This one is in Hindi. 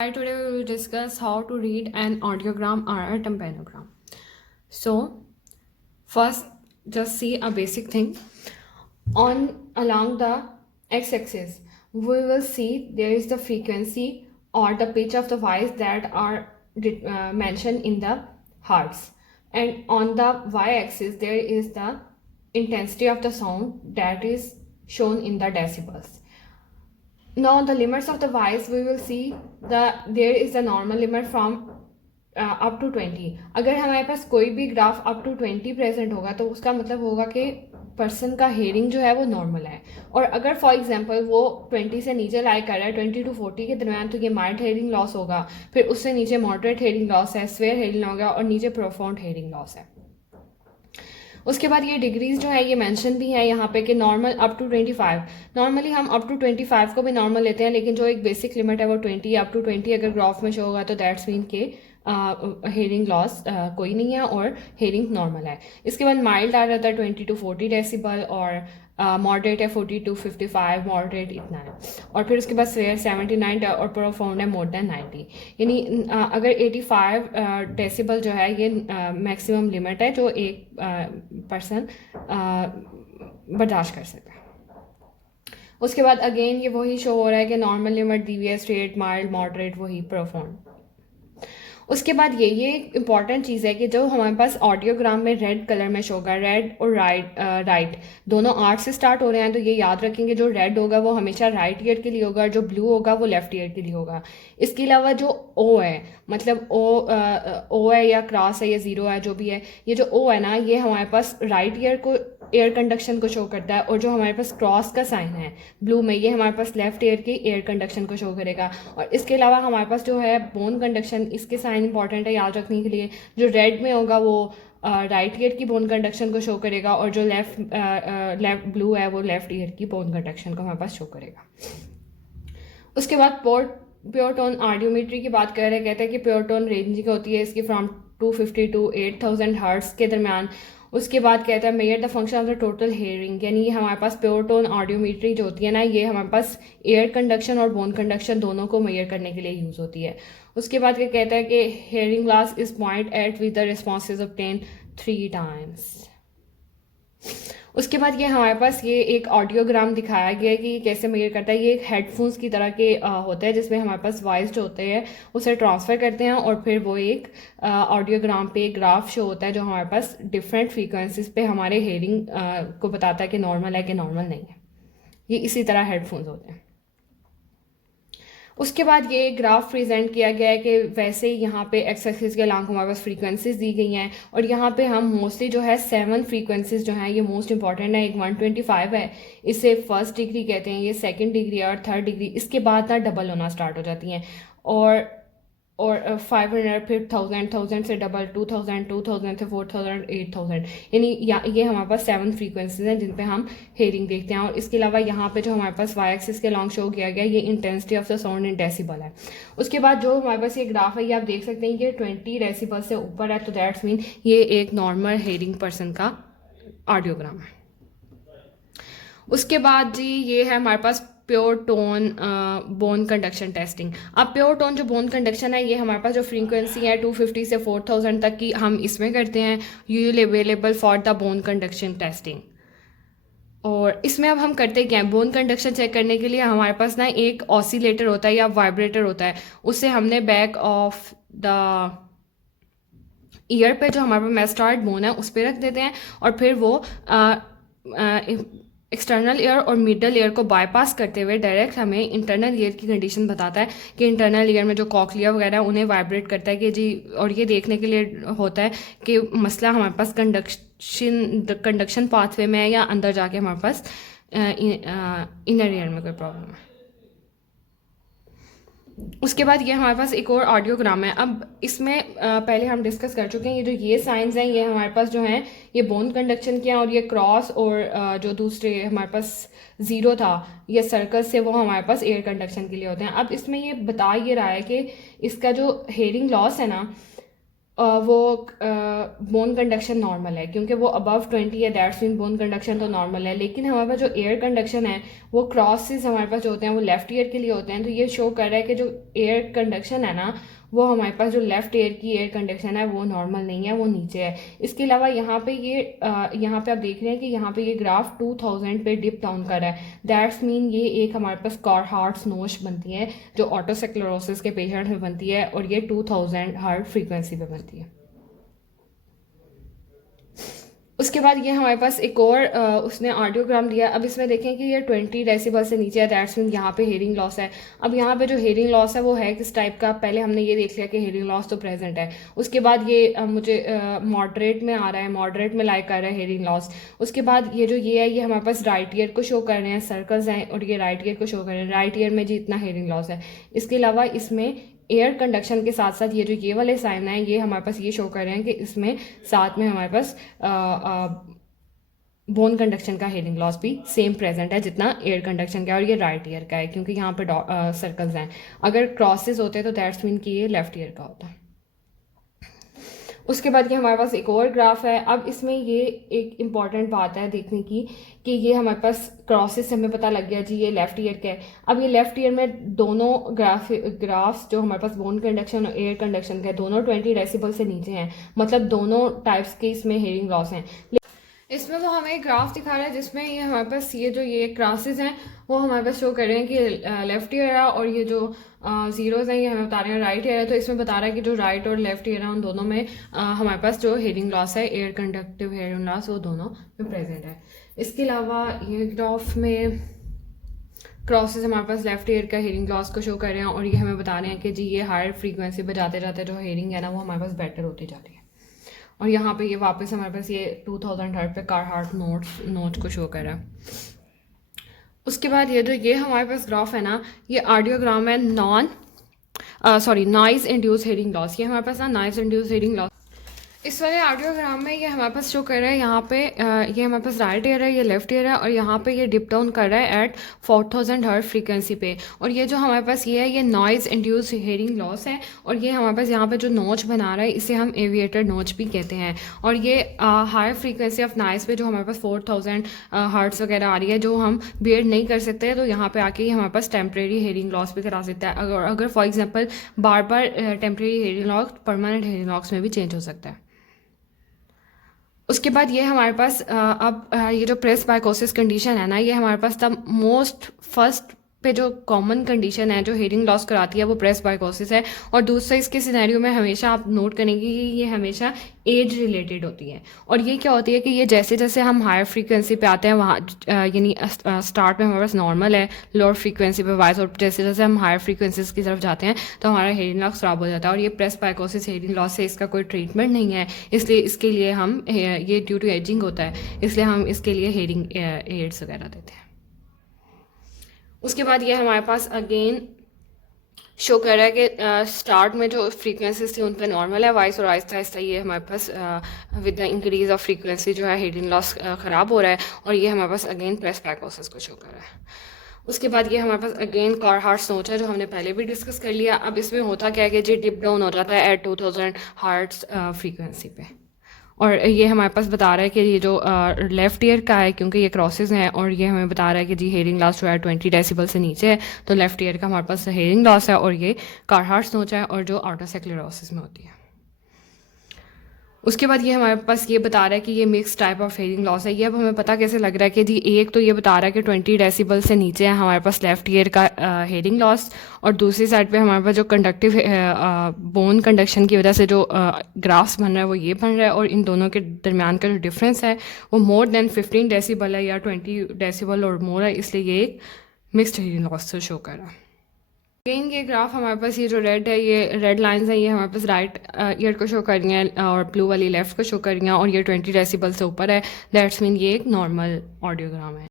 Hi, today we will discuss how to read an audiogram or a tympanogram. So, first, just see a basic thing. Along the x-axis, we will see there is the frequency or the pitch of the voice that are mentioned in the hertz, and on the y-axis there is the intensity of the sound that is shown in the decibels. Now the limits of the voice, we will see there is a normal limit from up to 20. अगर हमारे पास कोई भी ग्राफ अप टू 20 प्रेजेंट होगा तो उसका मतलब होगा कि पर्सन का हेयरिंग जो है वो नॉर्मल है. और अगर फॉर एग्जांपल वो 20 से नीचे लाई कर रहा है 20 to 40 के दरमियान, तो ये माइल्ड हेयरिंग लॉस होगा. फिर उससे नीचे मॉडरेट हेयरिंग लॉस है, स्वेयर हेयरिंग होगा, और नीचे प्रोफाउंड हेयरिंग लॉस है. उसके बाद ये डिग्रीज जो है ये मेंशन भी है यहाँ पे कि नॉर्मल अप टू 25. नॉर्मली हम अप टू 25 को भी नॉर्मल लेते हैं, लेकिन जो एक बेसिक लिमिट है वो 20. अप टू 20 अगर ग्राफ में शो होगा तो दैट्स मीन के हेयरिंग लॉस कोई नहीं है और हेयरिंग नॉर्मल है. इसके बाद माइल्ड आ जाता है 20 to 40 डेसिबल, और मॉडरेट है 40 to 55, मॉडरेट इतना है. और फिर उसके बाद स्वेयर 79 और प्रोफाउंड है मोर देन 90. यानी अगर 85 डेसिबल जो है ये मैक्सिमम लिमिट है जो एक पर्सन बर्दाश्त कर सकता है. उसके बाद अगेन ये वही शो हो रहा है कि normal limit, DVS, rate, mild, moderate, वही प्रोफाउंड. उसके बाद ये इंपॉर्टेंट चीज़ है कि जो हमारे पास ऑडियोग्राम में रेड कलर में शो होगा, रेड और राइट दोनों आर्ट से स्टार्ट हो रहे हैं, तो ये याद रखेंगे जो रेड होगा वो हमेशा राइट ईयर के लिए होगा, जो ब्लू होगा वो लेफ्ट ईयर के लिए होगा. इसके अलावा जो ओ है, मतलब ओ है या क्रॉस है या ज़ीरो है, जो भी है, ये जो ओ है ना, ये हमारे पास राइट ईयर को एयर कंडक्शन को शो करता है. और जो हमारे पास क्रॉस का साइन है ब्लू में, ये हमारे पास लेफ्ट ईयर के एयर कंडक्शन को शो करेगा. और इसके अलावा हमारे पास जो है बोन कंडक्शन, इसके साइन इंपॉर्टेंट है याद रखने के लिए. जो रेड में होगा वो राइट ईयर की बोन कंडक्शन को शो करेगा, और जो लेफ्ट ब्लू है वो लेफ्ट ईयर की बोन कंडक्शन को हमारे पास शो करेगा. उसके बाद प्योर टोन ऑडियोमेट्री की बात कर रहे हैं. कहते हैं कि प्योर टोन रेंजिंग होती है इसकी फ्रॉम 250 to 8000 हर्ट्ज के दरमियान. उसके बाद कहता है mayor the function of the total hearing, यानी ये हमारे पास प्योर टोन ऑडियोमेट्री जो होती है ना, ये हमारे पास एयर कंडक्शन और बोन कंडक्शन दोनों को मेयर करने के लिए यूज़ होती है. उसके बाद क्या कहता है कि hearing loss is point at with the responses obtain 3 times. उसके बाद ये हमारे पास ये एक ऑडियोग्राम दिखाया गया है कि कैसे मेजर करता है. ये एक हेडफोन्स की तरह के होते हैं जिसमें हमारे पास वॉइस जो होते हैं उसे ट्रांसफ़र करते हैं, और फिर वो एक ऑडियोग्राम पे एक ग्राफ शो होता है जो हमारे पास डिफरेंट फ्रीक्वेंसीज पे हमारे हेयरिंग को बताता है कि नॉर्मल है कि नॉर्मल नहीं है. ये इसी तरह हेडफोन्स होते हैं. उसके बाद ये ग्राफ प्रेजेंट किया गया है कि वैसे ही यहाँ पे एक्स एक्सिस के अलॉन्ग हमारे पास फ्रीक्वेंसीज दी गई हैं, और यहाँ पे हम मोस्टली जो है 7 फ्रीक्वेंसीज जो हैं ये मोस्ट इंपॉर्टेंट है. एक 125 है, इसे फर्स्ट डिग्री कहते हैं, ये सेकंड डिग्री और थर्ड डिग्री. इसके बाद ना डबल होना स्टार्ट हो जाती हैं, और 500, फिर 1000 से डबल, 2000 से 4000, 8000. यानी ये हमारे पास 7 फ्रीक्वेंसीज हैं जिन पे हम हेयरिंग देखते हैं. और इसके अलावा यहाँ पे जो हमारे पास वाई एक्सिस के लॉन्ग शो किया गया ये intensity of the sound in decibel है. उसके बाद जो हमारे पास ये ग्राफ है ये आप देख सकते हैं कि 20 डेसिबल से ऊपर है, तो दैट्स मीन ये एक नॉर्मल हेयरिंग पर्सन का ऑडियोग्राम है. उसके बाद जी ये है हमारे पास pure tone bone conduction testing. अब प्योर टोन जो बोन कंडक्शन है ये हमारे पास जो फ्रीक्वेंसी है 250 से 4000 तक की हम इसमें करते हैं, usually available for the bone conduction testing. और इसमें अब हम करते क्या है, बोन कंडक्शन चेक करने के लिए हमारे पास ना एक ऑसिलेटर होता है या वाइब्रेटर होता है, उससे हमने बैक ऑफ द ईयर पे जो हमारे पास मेस्टॉइड बोन है उस पर रख देते हैं, और फिर वो एक्सटर्नल ईयर और मिडल ईयर को बाईपास करते हुए डायरेक्ट हमें इंटरनल ईयर की कंडीशन बताता है कि इंटरनल ईयर में जो कॉकलिया वगैरह है उन्हें वाइब्रेट करता है कि जी. और ये देखने के लिए होता है कि मसला हमारे पास कंडक्शन पाथवे में है या अंदर जाके हमारे पास इनर ईयर में कोई प्रॉब्लम है. उसके बाद ये हमारे पास एक और ऑडियोग्राम है. अब इसमें पहले हम डिस्कस कर चुके हैं, ये जो ये साइंस हैं ये हमारे पास जो हैं ये बोन कंडक्शन के हैं, और ये क्रॉस और जो दूसरे हमारे पास ज़ीरो था ये सर्कल से वो हमारे पास एयर कंडक्शन के लिए होते हैं. अब इसमें ये बता ये रहा है कि इसका जो हेयरिंग लॉस है ना वो बोन कंडक्शन नॉर्मल है, क्योंकि वो अबव 20 है, दैट्स मीन बोन कंडक्शन तो नॉर्मल है। लेकिन हमारे पास जो एयर कंडक्शन है वो क्रॉसेस हमारे पास जो होते हैं वो लेफ़्ट ईयर के लिए होते हैं। तो ये शो कर रहा है कि जो एयर कंडक्शन है ना, वो हमारे पास जो लेफ़्ट ईयर की एयर कंडक्शन है वो नॉर्मल नहीं है, वो नीचे है। इसके अलावा यहाँ पे यहाँ पे आप देख रहे हैं कि यहाँ पे ये ग्राफ 2000 पे डिप डाउन कर रहा है। दैट्स मीन ये एक हमारे पास कारहार्ट्स नोच बनती है जो ऑटोस्क्लेरोसिस के पेशेंट में बनती है, और ये 2000 हर्ट फ्रीक्वेंसी पे बनती है। उसके बाद ये हमारे पास एक और उसने ऑडियोग्राम दिया। अब इसमें देखें कि ये 20 डेसिबल से नीचे है, दैट्स मीन यहाँ पे हेयरिंग लॉस है। अब यहाँ पे जो हेयरिंग लॉस है वो है किस टाइप का, पहले हमने ये देख लिया कि हेयरिंग लॉस तो प्रेजेंट है। उसके बाद ये मुझे मॉडरेट में आ रहा है, मॉडरेट में लाइक कर रहा है हेयरिंग लॉस। उसके बाद ये जो ये है ये हमारे पास राइट ईयर को शो कर रहे हैं, सर्कल्स हैं, और ये राइट ईयर को शो कर रहे हैं। राइट ईयर में जी इतना हेयरिंग लॉस है। इसके अलावा इसमें एयर कंडक्शन के साथ साथ ये जो ये वाले साइन हैं ये हमारे पास ये शो कर रहे हैं कि इसमें साथ में हमारे पास बोन कंडक्शन का हेयरिंग लॉस भी सेम प्रेजेंट है जितना एयर कंडक्शन का है, और ये राइट ईयर का है क्योंकि यहाँ पे सर्कल्स हैं। अगर क्रॉसेस होते तो दैट्स मीन कि ये लेफ्ट ईयर का होता। उसके बाद ये हमारे पास एक और ग्राफ है। अब इसमें ये एक इम्पॉर्टेंट बात है देखने की कि ये हमारे पास क्रॉसेस से हमें पता लग गया जी ये लेफ़्ट ईयर का है। अब ये लेफ़्ट ईयर में दोनों ग्राफ्स जो हमारे पास बोन कंडक्शन और एयर कंडक्शन के दोनों 20 डेसिबल से नीचे हैं, मतलब दोनों टाइप्स के इसमें हेयरिंग लॉस हैं। इसमें वो हमें एक ग्राफ दिखा रहा है जिसमें ये हमारे पास ये जो ये क्रासेस हैं वो हमारे पास शो कर रहे हैं कि लेफ़्ट ईयर है, और ये जो ज़ीरोज़ हैं ये हमें बता रहे हैं राइट ईयर है। तो इसमें बता रहा है कि जो राइट और लेफ़्ट ईयर है उन दोनों में हमारे पास जो हेयरिंग लॉस है, एयर कंडक्टिव हेयरिंग लॉस, वो दोनों में प्रेजेंट है। इसके अलावा ये ग्राफ में क्रॉसेस हमारे पास लेफ्ट ईयर का हेयरिंग लॉस को शो कर रहे हैं, और ये हमें बता रहे हैं कि जी ये हायर फ्रीक्वेंसी पर जाते जाते जो हेयरिंग है ना वो हमारे पास बेटर होती जा रही है। और यहाँ पे ये वापस हमारे पास ये 2000 हर्ट पे कारहार्ट नोट को शो कर रहा है। उसके बाद ये जो ये हमारे पास ग्राफ है ना, ये ऑडियोग्राम है नॉइज इंड्यूस हेयरिंग लॉस। ये हमारे पास ना नॉइज इंड्यूस हेयरिंग लॉस इस वाले ऑडियोग्राम में ये हमारे पास शो कर रहा है। यहाँ पे ये हमारे पास राइट ईयर है, ये लेफ्ट ईयर है, और यहाँ पे ये डिप डाउन कर रहा है एट 4000 हर्ट फ्रीक्वेंसी पे। और ये जो हमारे पास ये है ये नॉइज़ इंड्यूस हेयरिंग लॉस है, और ये हमारे पास यहाँ पे जो नोच बना रहा है इसे हम एविएटर नोच भी कहते हैं। और ये हायर फ्रीक्वेंसी ऑफ नॉइज़ पे जो हमारे पास 4000 हर्ट्स वगैरह आ रही है जो हम बियर नहीं कर सकते, तो यहाँ पर आके ही हमारे पास टेम्प्रेरी हेयरिंग लॉस भी करा सकता है। अगर for example bar bar temporary hearing loss permanent hearing loss में भी चेंज हो सकता है। उसके बाद ये हमारे पास अब ये जो प्रेसबाइकोसिस कंडीशन है ना, ये हमारे पास द मोस्ट फर्स्ट पे जो कॉमन कंडीशन है जो हेयरिंग लॉस कराती है वो प्रेसबाइकोसिस है। और दूसरा इसके सिनेरियो में हमेशा आप नोट करेंगे कि ये हमेशा एज रिलेटेड होती है। और ये क्या होती है कि ये जैसे जैसे हम हायर फ्रीक्वेंसी पे आते हैं वहाँ यानी स्टार्ट में हमारे पास नॉर्मल है, लोअर फ्रीक्वेंसी पे वाइज, और जैसे जैसे हम हायर फ्रीक्वेंसीज की तरफ जाते हैं तो हमारा हेयरिंग लॉस ख़राब हो जाता है। और ये प्रेसबाइकोसिस हेयरिंग लॉस से इसका कोई ट्रीटमेंट नहीं है, इसलिए इसके लिए हम ये ड्यू टू एजिंग होता है, इसलिए हम इसके लिए हेयरिंग एड्स वगैरह देते हैं। उसके बाद ये हमारे पास अगेन शो कर रहा है कि स्टार्ट में जो फ्रीक्वेंसीज थी उन पर नॉर्मल है वाइस, और आहिस्ता आहिस्ता ये हमारे पास with the increase of frequency जो है हेयरिंग लॉस ख़राब हो रहा है, और ये हमारे पास अगेन प्रेसबाइकोसिस को शो कर रहा है। उसके बाद ये हमारे पास अगेन कारहार्ट्स नोच है जो हमने पहले भी डिस्कस कर लिया। अब इसमें होता क्या है कि जी डिप डाउन हो जाता है एट 2000 हर्ट्स फ्रीक्वेंसी पे, और ये हमारे पास बता रहा है कि ये जो लेफ़्ट ईयर का है क्योंकि ये क्रॉसेस हैं, और ये हमें बता रहा है कि जी हेयरिंग लॉस जो है 20 डेसिबल से नीचे है, तो लेफ़्ट ईयर का हमारे पास हेयरिंग लॉस है, और ये कारहार्ट्स नोच है और जो ऑटोस्क्लेरोसिस में होती है। उसके बाद ये हमारे पास ये बता रहा है कि ये mix type of hearing loss है। ये अब हमें पता कैसे लग रहा है कि जी एक तो ये बता रहा है कि 20 डेसिबल से नीचे है हमारे पास लेफ़्ट ईयर का हेयरिंग लॉस, और दूसरी साइड पे हमारे पास जो कंडक्टिव बोन कंडक्शन की वजह से जो ग्राफ्स बन रहा है वो ये बन रहा है, और इन दोनों के दरमियान का जो डिफरेंस है वो मोर देन 15 डेसिबल है या 20 डेसिबल और मोर है, इसलिए ये एक मिक्स्ड हेयरिंग लॉस से शो कर रहा है। अगेन ये ग्राफ हमारे पास ये जो रेड है, ये रेड लाइंस हैं, ये हमारे पास राइट ईयर को शो कर रही हैं, और ब्लू वाली लेफ्ट को शो कर रही हैं, और ये 20 डेसिबल से ऊपर है, दैट्स मीन ये एक नॉर्मल ऑडियोग्राम है।